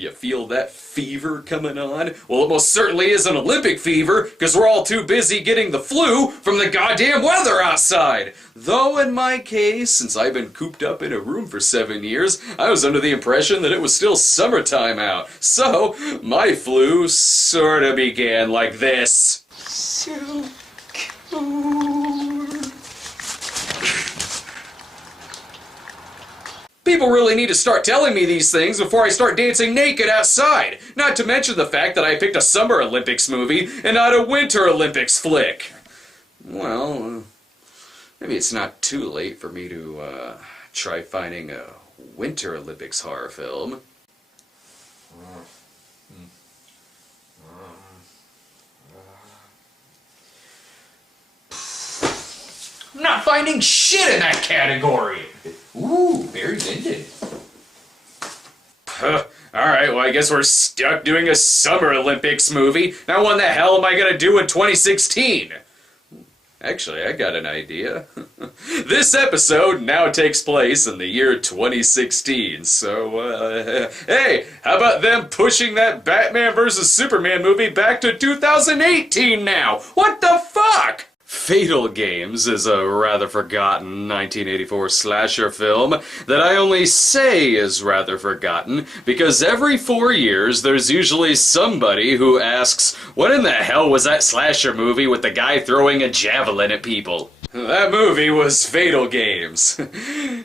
You feel that fever coming on? Well, it most certainly is an Olympic fever, because we're all too busy getting the flu from the goddamn weather outside. Though in my case, since I've been cooped up in a room for 7 years, I was under the impression that it was still summertime out. So, my flu sorta began like this. So cold. People really need to start telling me these things before I start dancing naked outside. Not to mention the fact that I picked a Summer Olympics movie and not a Winter Olympics flick. Well, maybe it's not too late for me to try finding a Winter Olympics horror film. I'm not finding shit in that category! Ooh, Barry Lyndon. Alright, well I guess we're stuck doing a Summer Olympics movie. Now what the hell am I gonna do in 2016? Actually, I got an idea. This episode now takes place in the year 2016, so, hey, how about them pushing that Batman vs. Superman movie back to 2018 now? What the fuck? Fatal Games is a rather forgotten 1984 slasher film that I only say is rather forgotten because every 4 years there's usually somebody who asks, what in the hell was that slasher movie with the guy throwing a javelin at people? That movie was Fatal Games.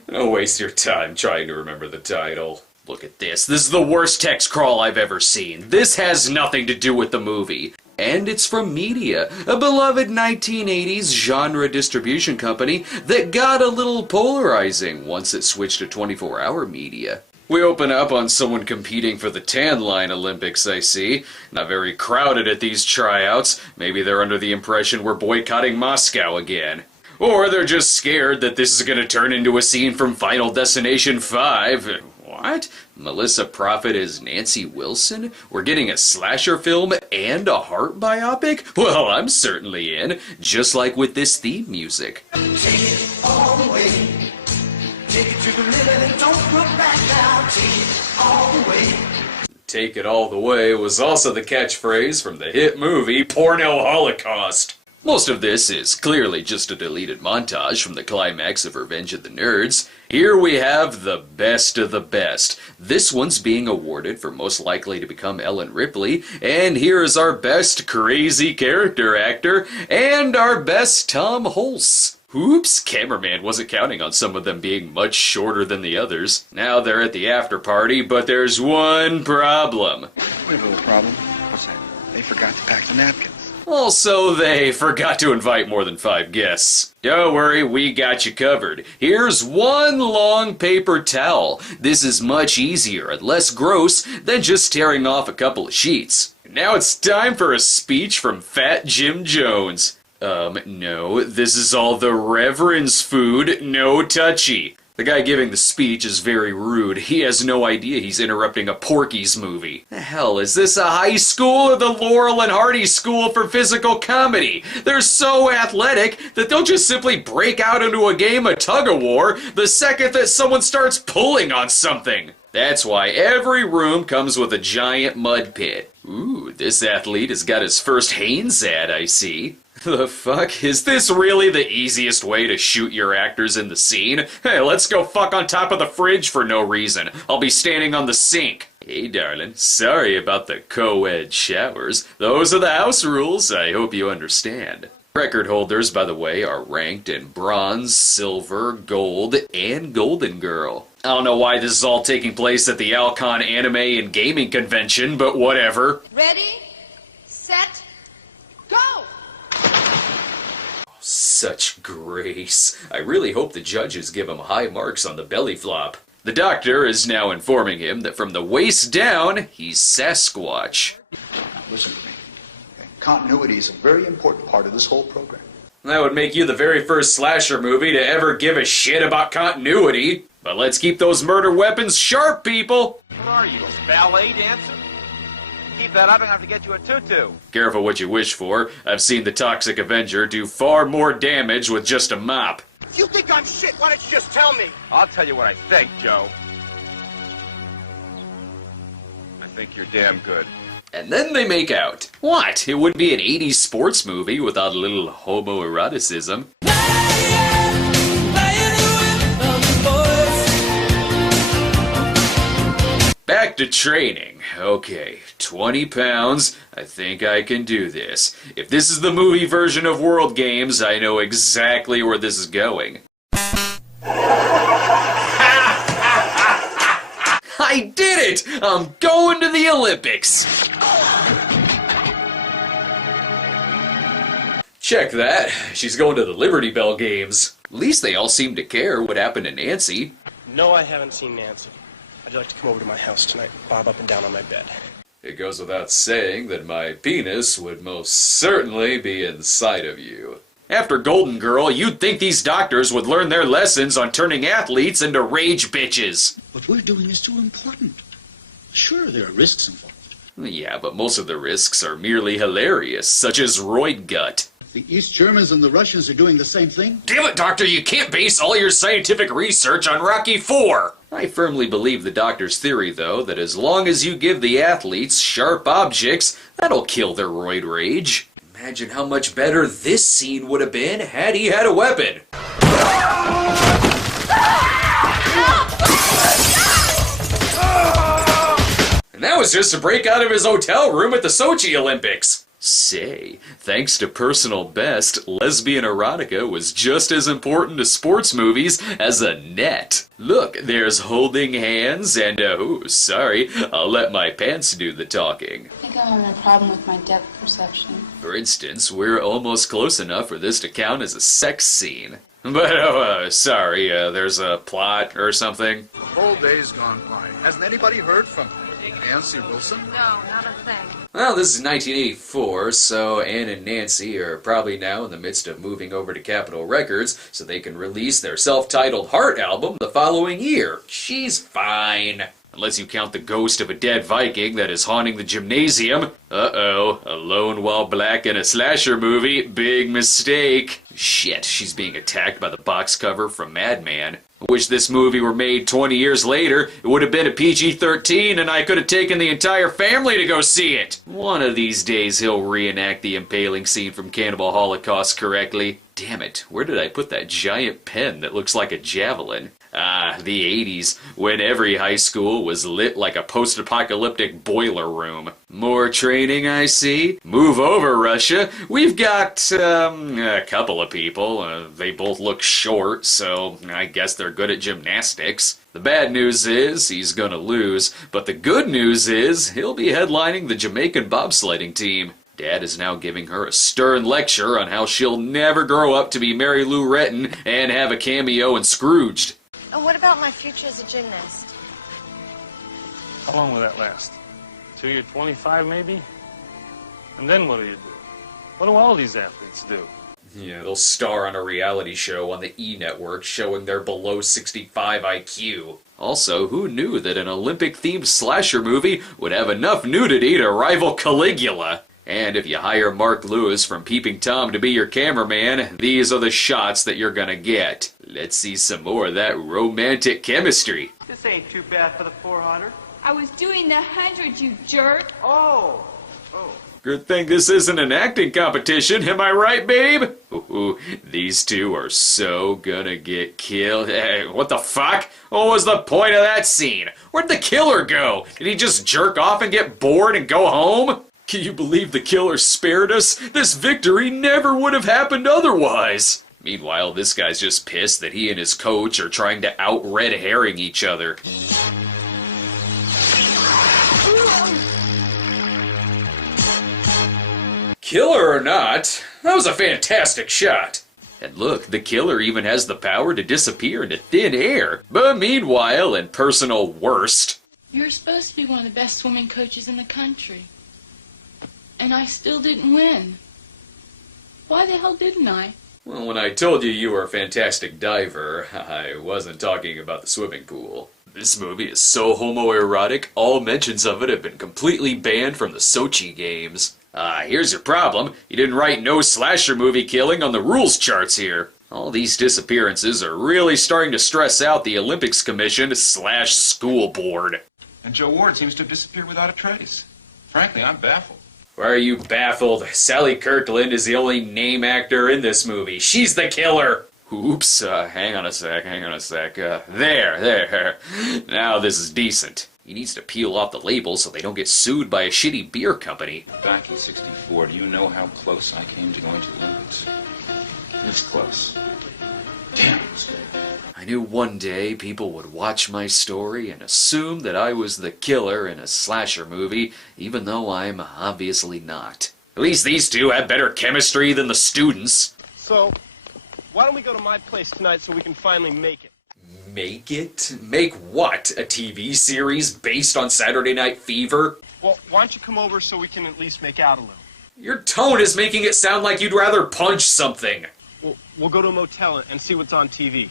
Don't waste your time trying to remember the title. Look at this. This is the worst text crawl I've ever seen. This has nothing to do with the movie. And it's from Media, a beloved 1980s genre distribution company that got a little polarizing once it switched to 24-hour media. We open up on someone competing for the Tan Line Olympics, I see. Not very crowded at these tryouts. Maybe they're under the impression we're boycotting Moscow again. Or they're just scared that this is going to turn into a scene from Final Destination 5. What? Melissa Prophet is Nancy Wilson? We're getting a slasher film and a heart biopic? Well, I'm certainly in. Just like with this theme music. Take it all the way. Take it to the limit and don't look back now. Take it all the way. Take it all the way was also the catchphrase from the hit movie Porno Holocaust. Most of this is clearly just a deleted montage from the climax of Revenge of the Nerds. Here we have the best of the best. This one's being awarded for most likely to become Ellen Ripley, and here is our best crazy character actor, and our best Tom Hulse. Oops, cameraman wasn't counting on some of them being much shorter than the others. Now they're at the after party, but there's one problem. We have a little problem. What's that? They forgot to pack the napkins. Also, they forgot to invite more than 5 guests. Don't worry, we got you covered. Here's one long paper towel. This is much easier and less gross than just tearing off a couple of sheets. Now it's time for a speech from Fat Jim Jones. No, this is all the Reverend's food, no touchy. The guy giving the speech is very rude. He has no idea he's interrupting a Porky's movie. The hell, is this a high school or the Laurel and Hardy School for Physical Comedy? They're so athletic that they'll just simply break out into a game of tug-of-war the second that someone starts pulling on something. That's why every room comes with a giant mud pit. Ooh, this athlete has got his first Hanes ad, I see. The fuck? Is this really the easiest way to shoot your actors in the scene? Hey, let's go fuck on top of the fridge for no reason. I'll be standing on the sink. Hey, darling, sorry about the co-ed showers. Those are the house rules. I hope you understand. Record holders, by the way, are ranked in bronze, silver, gold, and golden girl. I don't know why this is all taking place at the Alcon Anime and Gaming Convention, but whatever. Ready, set, go! Such grace. I really hope the judges give him high marks on the belly flop. The doctor is now informing him that from the waist down, he's Sasquatch. Listen to me. Okay? Continuity is a very important part of this whole program. That would make you the very first slasher movie to ever give a shit about continuity. But let's keep those murder weapons sharp, people! What are you, a ballet dancer? Keep that up, I'm gonna have to get you a tutu. Careful what you wish for. I've seen the Toxic Avenger do far more damage with just a mop. If you think I'm shit, why don't you just tell me? I'll tell you what I think, Joe. I think you're damn good. And then they make out. What? It wouldn't be an 80s sports movie without a little homoeroticism. Back to training. Okay, 20 pounds. I think I can do this. If this is the movie version of World Games, I know exactly where this is going. I did it! I'm going to the Olympics! Check that. She's going to the Liberty Bell Games. At least they all seem to care what happened to Nancy. No, I haven't seen Nancy. I'd like to come over to my house tonight and bob up and down on my bed. It goes without saying that my penis would most certainly be inside of you. After Golden Girl, you'd think these doctors would learn their lessons on turning athletes into rage bitches. What we're doing is too important. Sure, there are risks involved. Yeah, but most of the risks are merely hilarious, such as roid gut. The East Germans and the Russians are doing the same thing? Damn it, Doctor, you can't base all your scientific research on Rocky IV! I firmly believe the doctor's theory, though, that as long as you give the athletes sharp objects, that'll kill their roid rage. Imagine how much better this scene would have been had he had a weapon. And that was just to break out of his hotel room at the Sochi Olympics. Say, thanks to Personal Best, lesbian erotica was just as important to sports movies as a net. Look, there's holding hands and, oh, sorry, I'll let my pants do the talking. I think I'm having a problem with my depth perception. For instance, we're almost close enough for this to count as a sex scene. But, sorry, there's a plot or something. The whole day's gone by. Hasn't anybody heard from Nancy Wilson? No, not a thing. Well, this is 1984, so Ann and Nancy are probably now in the midst of moving over to Capitol Records so they can release their self-titled Heart album the following year. She's fine. Unless you count the ghost of a dead Viking that is haunting the gymnasium. Uh-oh, alone while black in a slasher movie. Big mistake. Shit, she's being attacked by the box cover from Madman. I wish this movie were made 20 years later. It would have been a PG-13 and I could have taken the entire family to go see it. One of these days he'll reenact the impaling scene from Cannibal Holocaust correctly. Damn it, where did I put that giant pen that looks like a javelin? Ah, the 80s, when every high school was lit like a post-apocalyptic boiler room. More training, I see. Move over, Russia. We've got, a couple of people. They both look short, so I guess they're good at gymnastics. The bad news is he's gonna lose, but the good news is he'll be headlining the Jamaican bobsledding team. Dad is now giving her a stern lecture on how she'll never grow up to be Mary Lou Retton and have a cameo in Scrooged. And what about my future as a gymnast? How long will that last? Till you're 25, maybe? And then what do you do? What do all these athletes do? Yeah, they'll star on a reality show on the E! Network showing their below 65 IQ. Also, who knew that an Olympic-themed slasher movie would have enough nudity to rival Caligula? And if you hire Mark Lewis from Peeping Tom to be your cameraman, these are the shots that you're gonna get. Let's see some more of that romantic chemistry. This ain't too bad for the 400. I was doing the 100, you jerk. Oh. Good thing this isn't an acting competition, am I right, babe? Ooh, these two are so gonna get killed. Hey, what the fuck? What was the point of that scene? Where'd the killer go? Did he just jerk off and get bored and go home? Can you believe the killer spared us? This victory never would have happened otherwise. Meanwhile, this guy's just pissed that he and his coach are trying to out-red herring each other. Killer or not, that was a fantastic shot. And look, the killer even has the power to disappear into thin air. But meanwhile, in personal worst... You're supposed to be one of the best swimming coaches in the country. And I still didn't win. Why the hell didn't I? Well, when I told you you were a fantastic diver, I wasn't talking about the swimming pool. This movie is so homoerotic, all mentions of it have been completely banned from the Sochi Games. Here's your problem. You didn't write no slasher movie killing on the rules charts here. All these disappearances are really starting to stress out the Olympics Commission / school board. And Joe Ward seems to have disappeared without a trace. Frankly, I'm baffled. Why are you baffled? Sally Kirkland is the only name actor in this movie. She's the killer! Oops, hang on a sec. There. Now this is decent. He needs to peel off the labels so they don't get sued by a shitty beer company. Back in '64, do you know how close I came to going to the Olympics? This close. Damn, it was good. I knew one day people would watch my story and assume that I was the killer in a slasher movie, even though I'm obviously not. At least these two have better chemistry than the students. So, why don't we go to my place tonight so we can finally make it? Make it? Make what? A TV series based on Saturday Night Fever? Well, why don't you come over so we can at least make out a little? Your tone is making it sound like you'd rather punch something. We'll go to a motel and see what's on TV.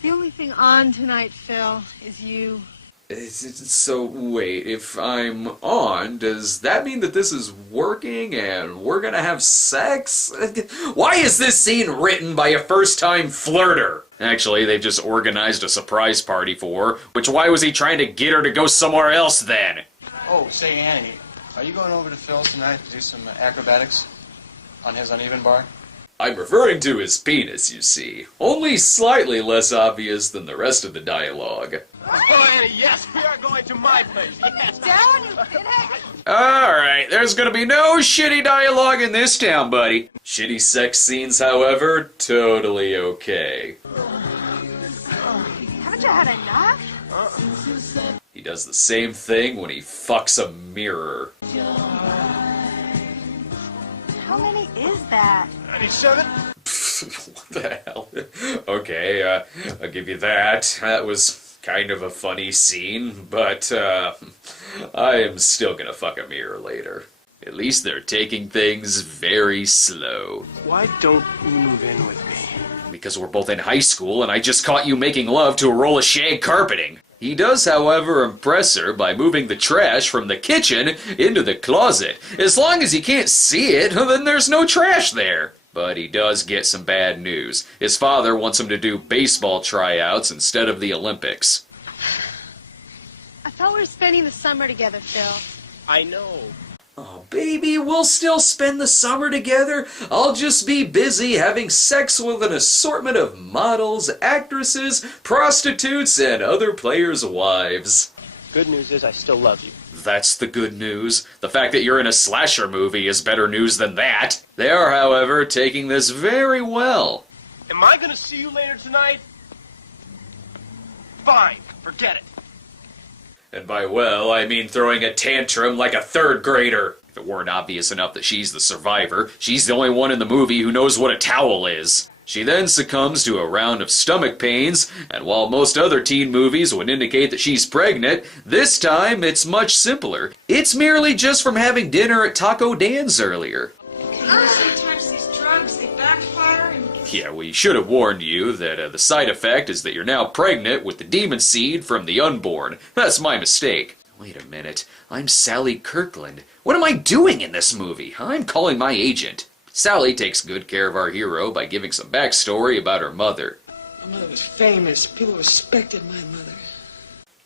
The only thing on tonight, Phil, is you. So, wait, if I'm on, does that mean that this is working and we're gonna have sex? Why is this scene written by a first-time flirter? Actually, they've just organized a surprise party for her, which why was he trying to get her to go somewhere else then? Oh, say, Annie, are you going over to Phil's tonight to do some acrobatics on his uneven bar? I'm referring to his penis, you see. Only slightly less obvious than the rest of the dialogue. Oh, Annie, yes, we are going to my place. Yes. Down, you pinhead! Alright, there's gonna be no shitty dialogue in this town, buddy. Shitty sex scenes, however, totally okay. Haven't you had enough? He does the same thing when he fucks a mirror. How many is that? 97? What the hell? Okay, I'll give you that. That was kind of a funny scene, but I am still gonna fuck a mirror later. At least they're taking things very slow. Why don't you move in with me? Because we're both in high school and I just caught you making love to a roll of shag carpeting. He does, however, impress her by moving the trash from the kitchen into the closet. As long as you can't see it, then there's no trash there. But he does get some bad news. His father wants him to do baseball tryouts instead of the Olympics. I thought we were spending the summer together, Phil. I know. Oh, baby, we'll still spend the summer together. I'll just be busy having sex with an assortment of models, actresses, prostitutes, and other players' wives. Good news is I still love you. That's the good news. The fact that you're in a slasher movie is better news than that. They are, however, taking this very well. Am I going to see you later tonight? Fine, forget it. And by well, I mean throwing a tantrum like a third grader. If it weren't obvious enough that she's the survivor, she's the only one in the movie who knows what a towel is. She then succumbs to a round of stomach pains, and while most other teen movies would indicate that she's pregnant, this time it's much simpler. It's merely just from having dinner at Taco Dan's earlier. Sometimes these drugs, they backfire and... Yeah, we should have warned you that the side effect is that you're now pregnant with the demon seed from the unborn. That's my mistake. Wait a minute, I'm Sally Kirkland. What am I doing in this movie? I'm calling my agent. Sally takes good care of our hero by giving some backstory about her mother. My mother was famous. People respected my mother.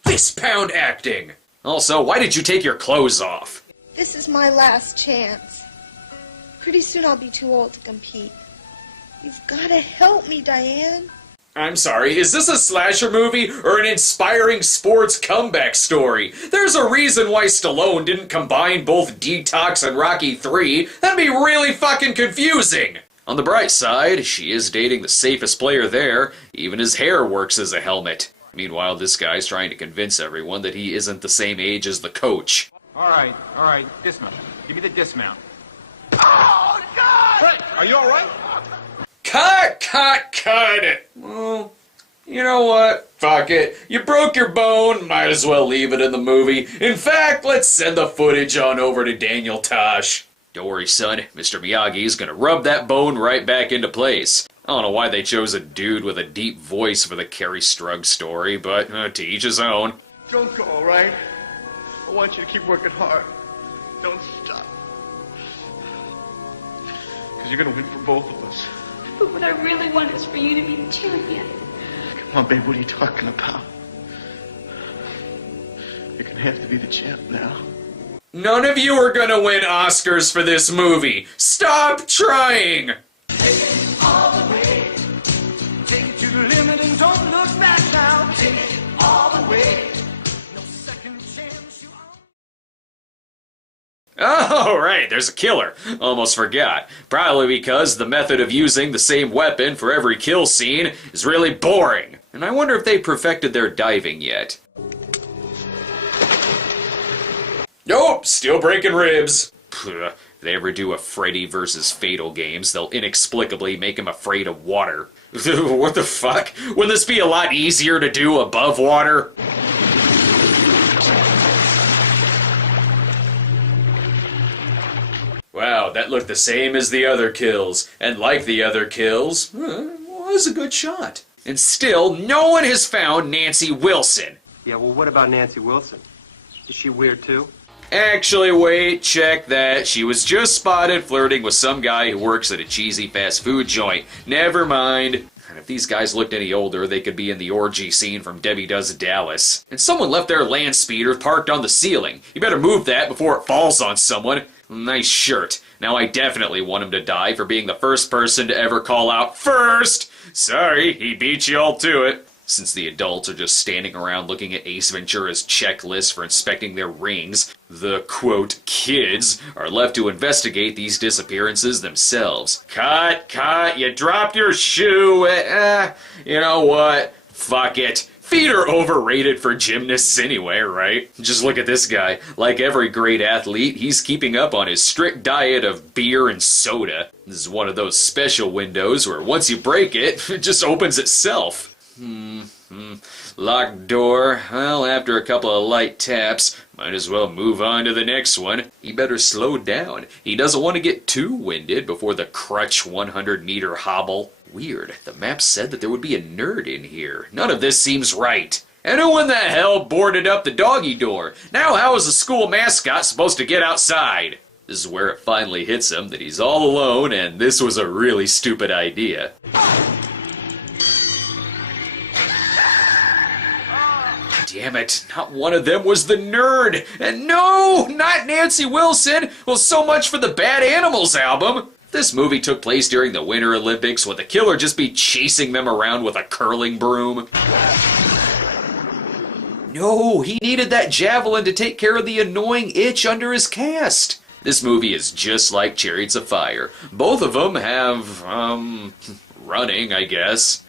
Fist-pound acting! Also, why did you take your clothes off? This is my last chance. Pretty soon I'll be too old to compete. You've got to help me, Diane. I'm sorry, is this a slasher movie or an inspiring sports comeback story? There's a reason why Stallone didn't combine both Detox and Rocky 3. That'd be really fucking confusing! On the bright side, she is dating the safest player there. Even his hair works as a helmet. Meanwhile, this guy's trying to convince everyone that he isn't the same age as the coach. All right, dismount. Give me the dismount. Oh, God! Frank, are you all right? Cut it! Well, you know what? Fuck it. You broke your bone, might as well leave it in the movie. In fact, let's send the footage on over to Daniel Tosh. Don't worry, son. Mr. Miyagi's gonna rub that bone right back into place. I don't know why they chose a dude with a deep voice for the Carrie Strug story, but to each his own. Don't go, all right? I want you to keep working hard. Don't stop. Because you're going to win for both of us. But what I really want is for you to be the champion. Come on, babe, what are you talking about? You're gonna have to be the champ now. None of you are gonna win Oscars for this movie. Stop trying! Take it all the way. Take it to the limit and don't look back now. Take it all the way. No second chance you Oh, right, there's a killer. Almost forgot. Probably because the method of using the same weapon for every kill scene is really boring. And I wonder if they perfected their diving yet. Nope, still breaking ribs. If they ever do a Freddy vs. Fatal games, they'll inexplicably make him afraid of water. What the fuck? Wouldn't this be a lot easier to do above water? Wow, that looked the same as the other kills. And like the other kills, was a good shot. And still, no one has found Nancy Wilson. Yeah, well, what about Nancy Wilson? Is she weird too? Actually, wait, check that. She was just spotted flirting with some guy who works at a cheesy fast food joint. Never mind. And if these guys looked any older, they could be in the orgy scene from Debbie Does Dallas. And someone left their land speeder parked on the ceiling. You better move that before it falls on someone. Nice shirt. Now I definitely want him to die for being the first person to ever call out first! Sorry, he beat you all to it. Since the adults are just standing around looking at Ace Ventura's checklist for inspecting their rings, the, quote, kids are left to investigate these disappearances themselves. Cut, you dropped your shoe. You know what? Fuck it. Feet are overrated for gymnasts anyway, right? Just look at this guy. Like every great athlete, he's keeping up on his strict diet of beer and soda. This is one of those special windows where once you break it, it just opens itself. Locked door. Well, after a couple of light taps, might as well move on to the next one. He better slow down. He doesn't want to get too winded before the crutch 100-meter hobble. Weird. The map said that there would be a nerd in here. None of this seems right. And who in the hell boarded up the doggy door? Now how is the school mascot supposed to get outside? This is where it finally hits him that he's all alone and this was a really stupid idea. Damn it, not one of them was the nerd! And no, not Nancy Wilson! Well, so much for the Bad Animals album! This movie took place during the Winter Olympics, would the killer just be chasing them around with a curling broom? No, he needed that javelin to take care of the annoying itch under his cast. This movie is just like Chariots of Fire. Both of them have, running, I guess.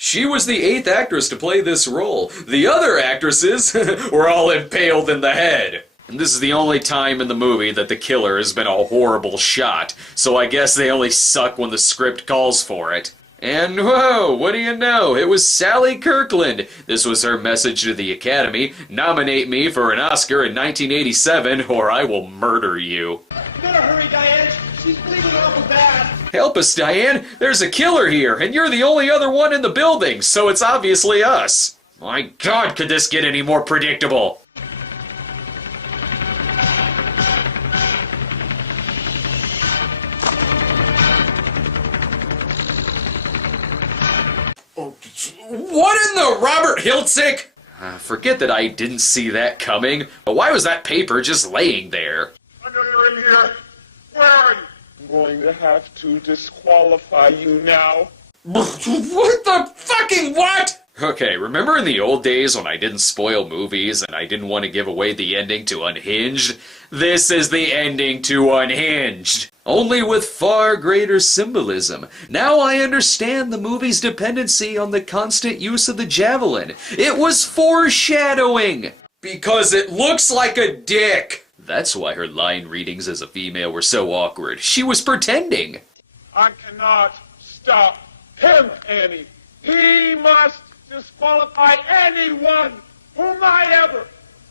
She was the 8th actress to play this role. The other actresses were all impaled in the head. And this is the only time in the movie that the killer has been a horrible shot, so I guess they only suck when the script calls for it. And whoa, what do you know? It was Sally Kirkland. This was her message to the Academy. Nominate me for an Oscar in 1987 or I will murder you. You better hurry, Diane. She's bleeding awful bad. Help us, Diane. There's a killer here, and you're the only other one in the building, so it's obviously us. My God, could this get any more predictable? What in the Robert Hiltzik? Forget that I didn't see that coming. But why was that paper just laying there? I know you're in here. Where are you? I'm going to have to disqualify you now. What the fucking what? Okay, remember in the old days when I didn't spoil movies and I didn't want to give away the ending to Unhinged? This is the ending to Unhinged. Only with far greater symbolism. Now I understand the movie's dependency on the constant use of the javelin. It was foreshadowing! Because it looks like a dick! That's why her line readings as a female were so awkward. She was pretending. I cannot stop him, Annie. He must disqualify anyone who might ever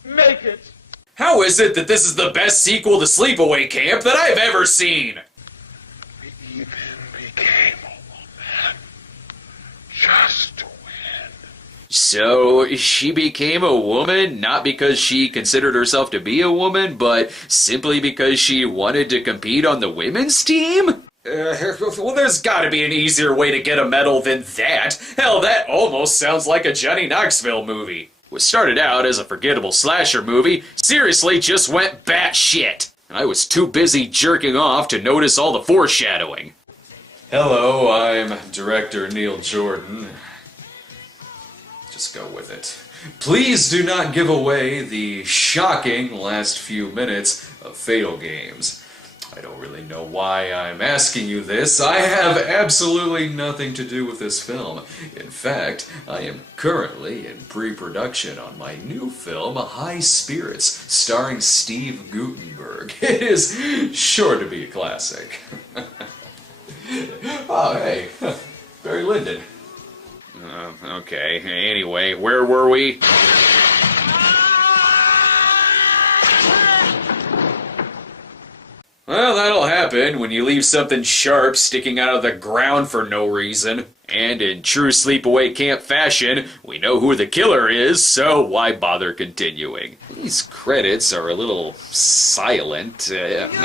make it. How is it that this is the best sequel to Sleepaway Camp that I've ever seen? We even became a woman just to win. So, she became a woman not because she considered herself to be a woman, but simply because she wanted to compete on the women's team? Well, there's gotta be an easier way to get a medal than that. Hell, that almost sounds like a Johnny Knoxville movie. What started out as a forgettable slasher movie seriously just went batshit. I was too busy jerking off to notice all the foreshadowing. Hello, I'm director Neil Jordan. Just go with it. Please do not give away the shocking last few minutes of Fatal Games. I don't really know why I'm asking you this. I have absolutely nothing to do with this film. In fact, I am currently in pre-production on my new film, High Spirits, starring Steve Guttenberg. It is sure to be a classic. Oh, hey, Barry Lyndon. Okay, anyway, where were we? Well, that'll happen when you leave something sharp sticking out of the ground for no reason. And in true sleepaway camp fashion, we know who the killer is, so why bother continuing? These credits are a little silent. There you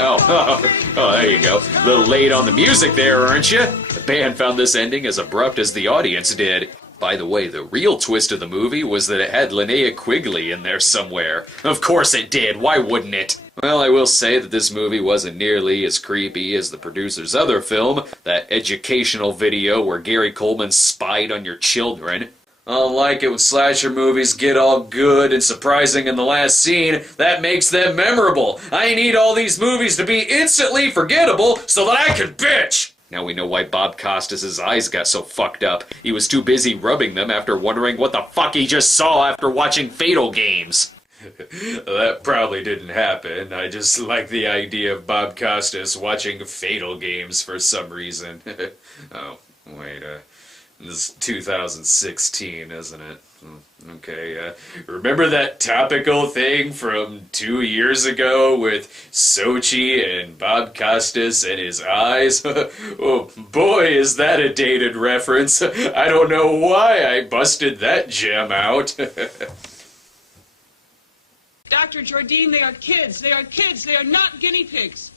go. A little late on the music there, aren't you? The band found this ending as abrupt as the audience did. By the way, the real twist of the movie was that it had Linnea Quigley in there somewhere. Of course it did, why wouldn't it? Well, I will say that this movie wasn't nearly as creepy as the producer's other film, that educational video where Gary Coleman spied on your children. I don't like it when slasher movies get all good and surprising in the last scene. That makes them memorable. I need all these movies to be instantly forgettable so that I can bitch! Now we know why Bob Costas' eyes got so fucked up. He was too busy rubbing them after wondering what the fuck he just saw after watching Fatal Games. That probably didn't happen. I just like the idea of Bob Costas watching Fatal Games for some reason. Oh, wait, this is 2016, isn't it? Okay, remember that topical thing from 2 years ago with Sochi and Bob Costas and his eyes? Oh boy, is that a dated reference. I don't know why I busted that gem out. Dr. Jardine, they are kids. They are kids. They are not guinea pigs.